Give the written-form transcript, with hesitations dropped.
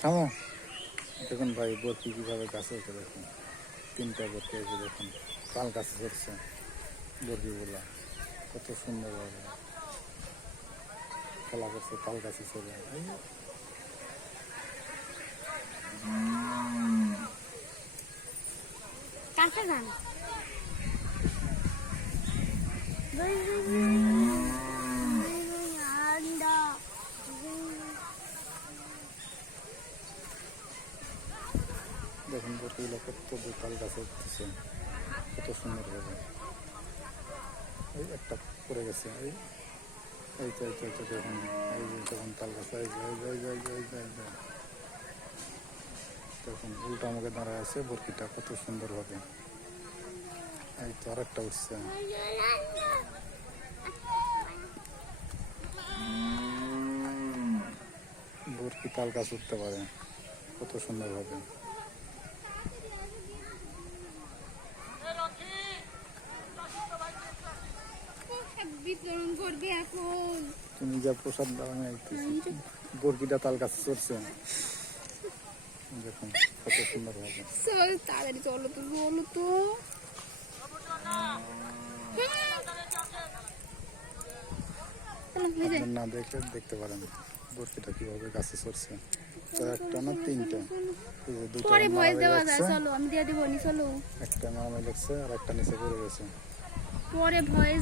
থামো। দেখুন ভাই বরকি কীভাবে গাছে উঠে দেখুন, 3টা বরকি এসে দেখুন তাল গাছে চড়ছে বরকিগুলা, কত সুন্দরভাবে খেলা করছে তাল গাছে চলে। কাছে যান দেখুন বরকিগুলো কত তাল গাছে উঠতেছে, কত সুন্দরভাবে। এই একটা পড়ে গেছে, এই তো দেখুন, এই যে দেখুন তাল গাছ, দেখুন উল্টা মুখে দাঁড়ায় আছে বরকিটা কত সুন্দরভাবে। এই তো আরেকটা উঠছে। বরকি তাল গাছ উঠতে পারে কত সুন্দরভাবে। বিতরণ করবে এখন। তুমি যা প্রসাদ দাও আমি বরকিটা তাল গাছ চড়ছে, দেখুন কত সুন্দরভাবে। চল তাড়াতাড়ি চলো তো, বলো তো। না দেখলে দেখতে পারেন বরকিটা কিভাবে গাছে চড়ছে। তো একটা না 3টা, পরে ভয়েস দেওয়া যায়, চলো আমি দিয়ে দিব নি, চলো। একটা নামে লিখছে আর একটা নিচে পড়ে গেছে। পরে ভয়েস